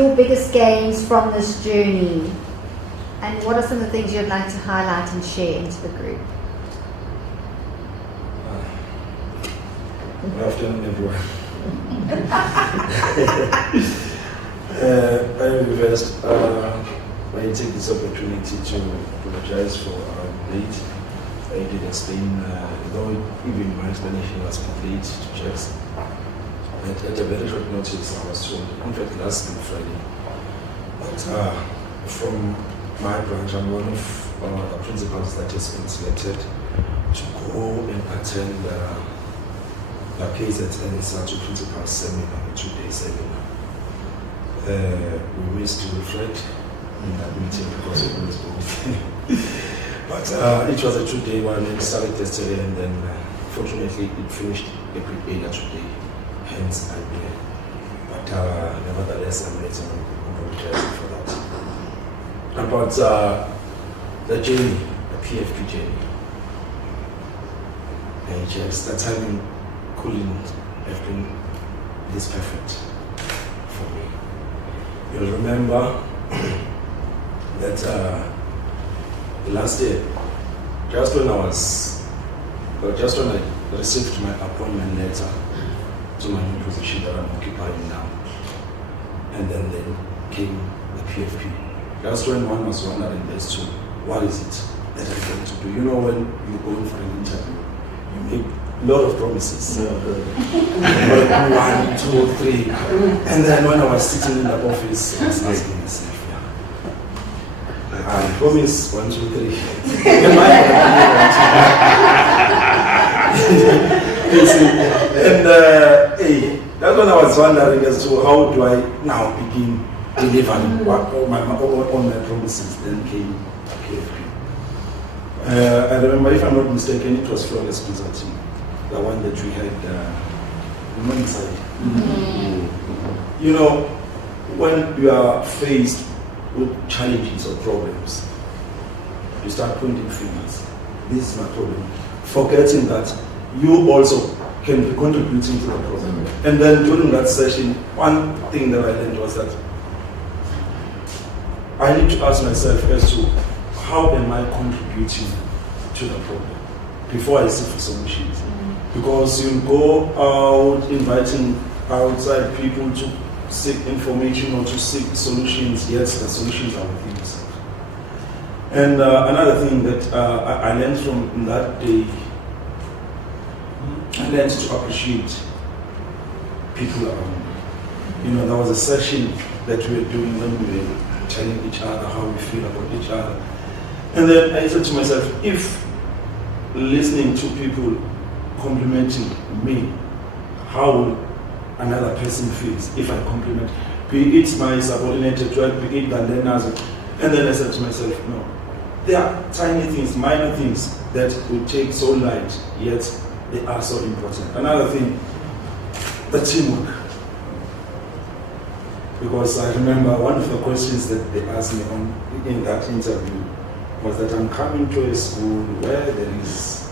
your biggest gains from this journey? And what are some of the things you'd like to highlight and share into the group? Good afternoon, everyone. I'm first. I take this opportunity to apologize for our late. I did explain, though even my explanation was complete to Jackson. At a very short notice, I was told, in fact, last Friday, that from my branch, I'm one of the principals that has been selected to go and attend the KZN Satu Principal Seminar, a 2-day seminar. We missed to reflect in that meeting because it was both. But it was a 2-day one, and it started yesterday, and then fortunately it finished a bit earlier today. Hence, I'm here. But nevertheless, I'm ready to apologize for that. About the journey, the PfP journey. And just the timing couldn't have been this perfect for me. You'll remember that last year, just when I received my appointment letter to my new position that I'm occupying now, and then came the PfP. Just when one was wondering as to what is it that I'm going to do. You know, when you go in for an interview, you make a lot of promises. 1, 2, 3. And then when I was sitting in the office, I was asking myself, I promise 1, 2, 3. Am I you see? And that's when I was wondering as to how do I now begin delivering all my promises. Then came PfP. I remember, if I'm not mistaken, it was Flawless Pizza Team, the one that we had inside. Mm-hmm. You know, when you are faced with challenges or problems, you start pointing fingers. This is my problem. Forgetting that you also can be contributing to the problem. And then during that session, one thing that I learned was that I need to ask myself as to how am I contributing to the problem before I seek for solutions. Because you go out inviting outside people to seek information or to seek solutions, yet the solutions are within yourself. And another thing that I learned from that day, I learned to appreciate people around me. You know, there was a session that we were doing when we were telling each other how we feel about each other. And then I said to myself, if listening to people complimenting me, how will another person feels if I compliment, be it my subordinated work, be it the learners. And then I said to myself, no, there are tiny things, minor things that we take so light, yet they are so important. Another thing, the teamwork. Because I remember one of the questions that they asked me in that interview was that I'm coming to a school where there is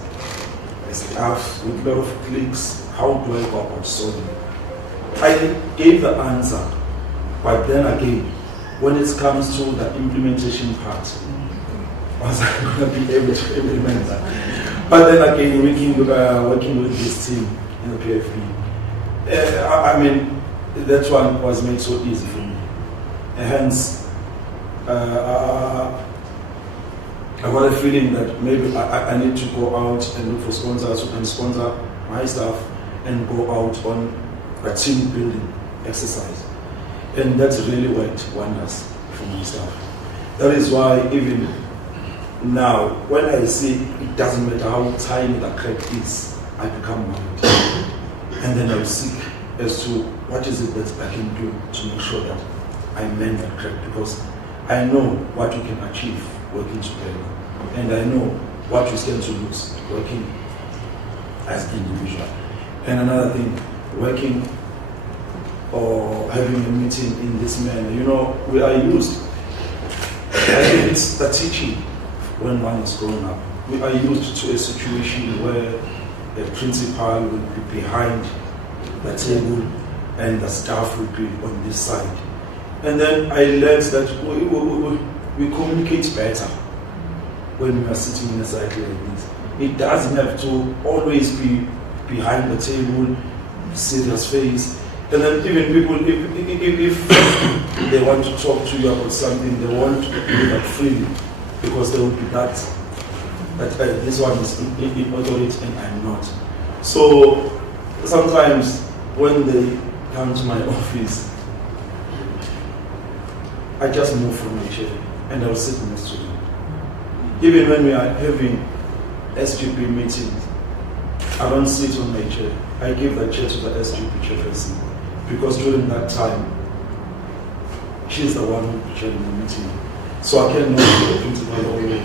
a staff with a lot of cliques. How do I go about solving? I gave the answer, but then again, when it comes to the implementation part, was I going to be able to implement that? But then again, working with this team in the PfP, I mean, that one was made so easy for me. And hence, I got a feeling that maybe I need to go out and look for sponsors who can sponsor my staff and go out on a team building exercise. And that's really worked wonders for my staff. That is why even now, when I see it doesn't matter how tiny the crack is, I become worried. And then I seek as to what is it that I can do to make sure that I mend that crack, because I know what we can achieve working together, and I know what we stand to lose working as individual. And another thing, working or having a meeting in this manner, you know, we are used. I think it's the teaching when one is growing up. We are used to a situation where the principal will be behind the table and the staff will be on this side. And then I learned that we communicate better when we are sitting in a cycle like this. It doesn't have to always be behind the table, serious face. And then even people, if they want to talk to you about something, they want to do that freely, because they will be that this one is in authority and I'm not. So sometimes when they come to my office, I just move from my chair and I'll sit next to them. Even when we are having SGP meetings, I don't sit on my chair. I give the chair to the SGP chairperson, because during that time, she's the one who chaired the meeting. So I cannot be the principal already.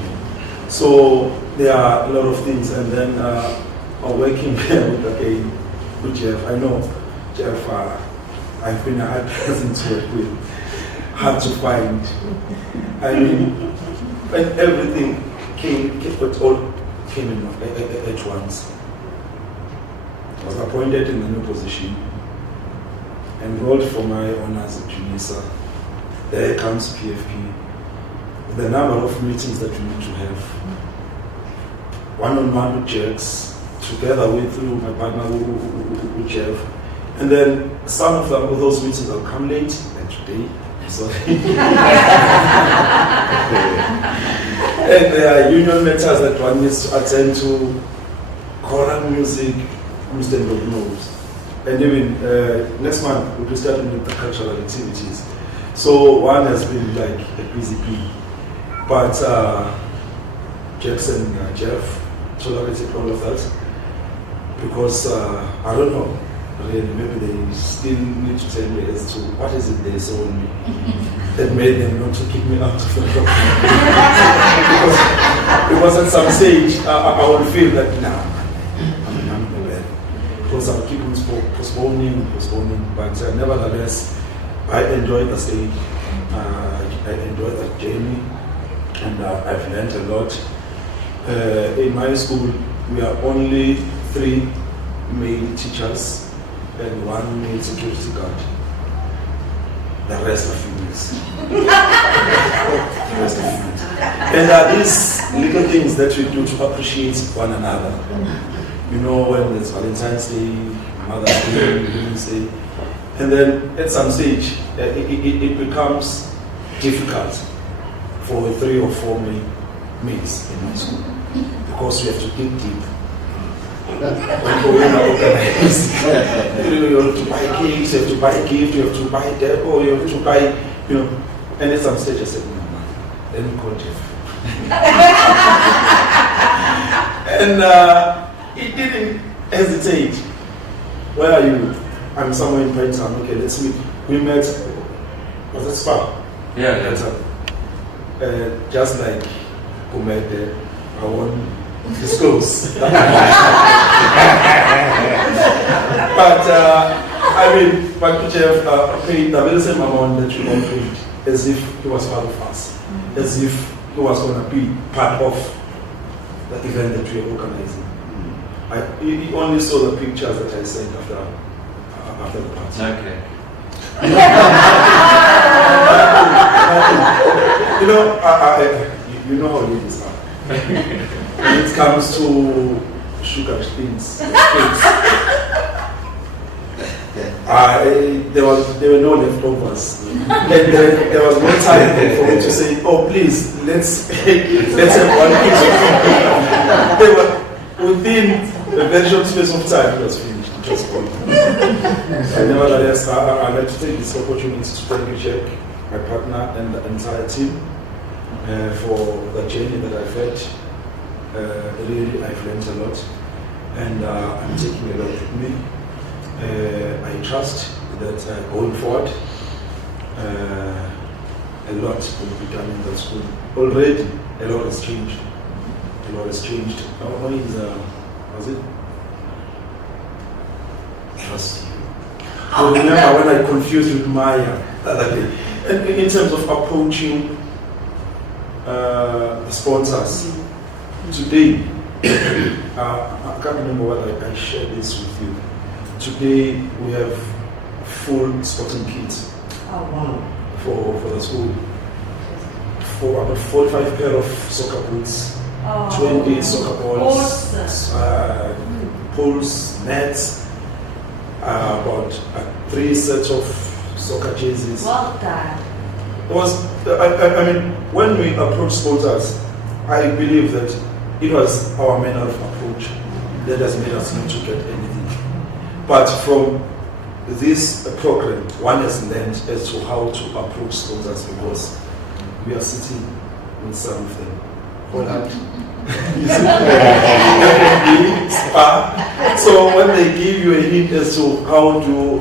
So there are a lot of things, and then I'm working with Geoff. I know Geoff, I've been a hard person to work with, hard to find. I mean, when everything it all came in at once. I was appointed in the new position, enrolled for my honors at UNISA. There comes PfP. The number of meetings that we need to have, one-on-one with Geoff, together with my partner with Geoff, and then some of those meetings will come late, like today. Sorry. And there are union matters that one needs to attend to, choral music, Mr. knows. And even next month we'll be starting with the cultural activities. So one has been like a busy bee. But Jackson, Geoff tolerated all of that, because I don't know, really, maybe they still need to tell me as to what is it they saw in me that made them not to kick me out of the club. because at some stage I would feel that I'm the bad, because I'll keep postponing, but nevertheless I enjoyed the stage, I enjoyed the journey, and I've learned a lot. In my school, we are only 3 male teachers and 1 male security guard. The rest are females. And these little things that we do to appreciate one another. You know, when it's Valentine's Day, Mother's Day, Women's Day, and then at some stage, it becomes difficult for 3 or 4 males in my school, because we have to dig deep. You have to buy cakes, you have to buy gift, you have to buy deco, you have to buy, and at some stage I said, no, let me call Geoff. And he didn't hesitate. Where are you? I'm somewhere in Brighton. Okay, let's meet. We met, was it Spa? Yeah. Just like who met there, I won't disclose. But Geoff paid the very same amount that you all paid, as if he was part of us, as if he was going to be part of the event that we are organizing. He only saw the pictures that I sent after the party. Okay. You know how ladies are. When it comes to sugar things, there were no leftovers. And there was no time for me to say, oh please, let's have one picture. They were within a very short space of time. It was finished. It was gone. Nevertheless, I'd like to take this opportunity to thank you, Geoff, my partner, and the entire team for the journey that I've had. Really, I've learned a lot, and I'm taking a lot with me. I trust that going forward, a lot will be done in the school. Already, a lot has changed. A lot has changed. Not only is, was it? Trust you. I remember when I confused with Maya the other day. And in terms of approaching the sponsors, today, I can't remember whether I shared this with you. Today we have full sporting kits. Oh wow. for the school. For about 45 pair of soccer boots, 20 soccer balls, pools, nets, about 3 sets of soccer jerseys. Well done. It was, I mean, when we approach sponsors, I believe that it was our manner of approach that has made us not to get anything. But from this program, one has learned as to how to approach sponsors, because we are sitting with some of them. So when they give you a hint as to how do you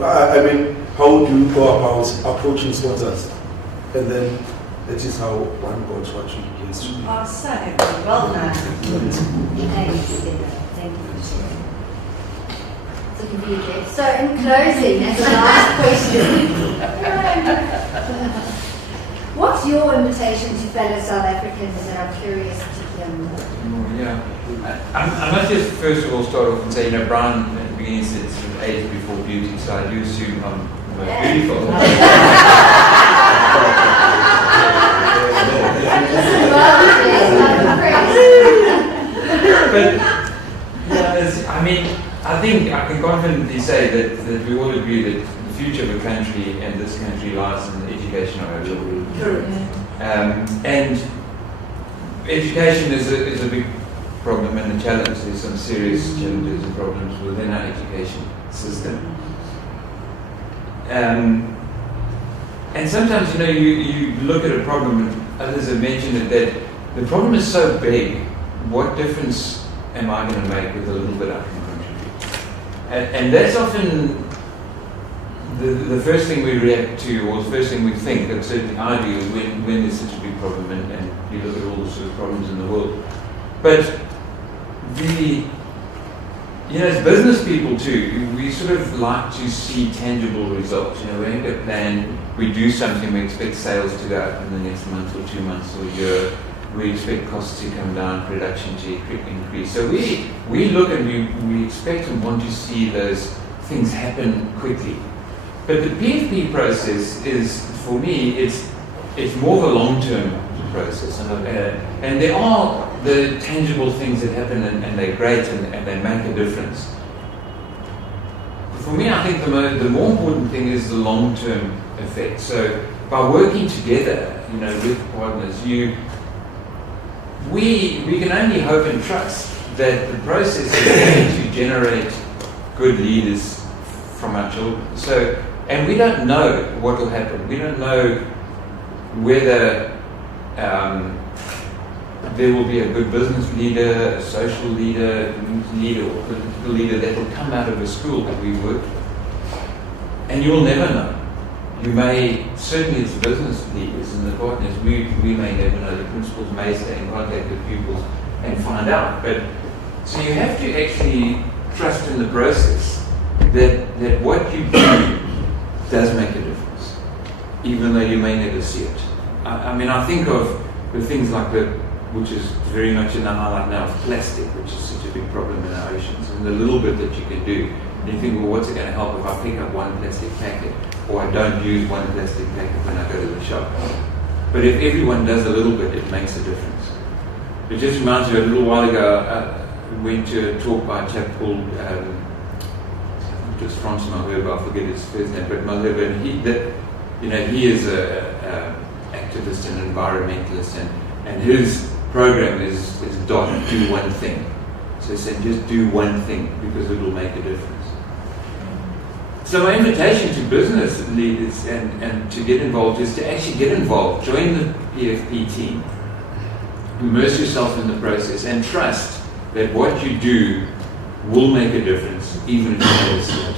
go about approaching sponsors, and then that is how one got what you get to be. Oh, so good. Well done. Thank you for sharing. So, can be Geoff. So in closing, as a last question, what's your invitation to fellow South Africans that are curious to hear more? Yeah, I must just first of all start off and say, Brian at the beginning said sort of age before beauty, so I do assume I'm the most beautiful. But I think I can confidently say that we all agree that the future of a country and this country lies in the education of our children. And education is a big problem and a challenge. There's some serious challenges and problems within our education system. And sometimes, you look at a problem, and others have mentioned it, that the problem is so big, what difference am I going to make with a little bit I can contribute? And that's often the first thing we react to, or the first thing we think, and certainly I do, when there's such a big problem, and you look at all the sort of problems in the world. But as business people too, we sort of like to see tangible results. We have a plan, we do something, we expect sales to go up in the next month or 2 months or a year. We expect costs to come down, production to increase. So we look and we expect and want to see those things happen quickly. But the PfP process is, for me, it's more of a long-term process. And there are the tangible things that happen, and they're great, and they make a difference. For me, I think the more important thing is the long-term effect. So by working together, with partners, we can only hope and trust that the process is going to generate good leaders from our children. And we don't know what will happen. We don't know whether there will be a good business leader, a social leader, a community leader, or political leader that will come out of a school that we work with. And you'll never know. You may, certainly as business leaders and the partners, we may never know. The principals may stay in contact with pupils and find out. But so you have to actually trust in the process that what you do does make a difference, even though you may never see it. I think of the things like which is very much in the highlight now, of plastic, which is such a big problem in our oceans, and the little bit that you can do. And you think, well, what's it going to help if I pick up one plastic packet, or I don't use one plastic packet when I go to the shop? But if everyone does a little bit, it makes a difference. It just reminds me, a little while ago, I went to a talk by a chap called, it was Francis Malherbe, I forget his first name, but Malherbe, and he is an activist and environmentalist, and his program is do one thing. So he said, just do one thing, because it will make a difference. So my invitation to business leaders and to get involved is to actually get involved, join the PfP team, immerse yourself in the process, and trust that what you do will make a difference, even if you never see it.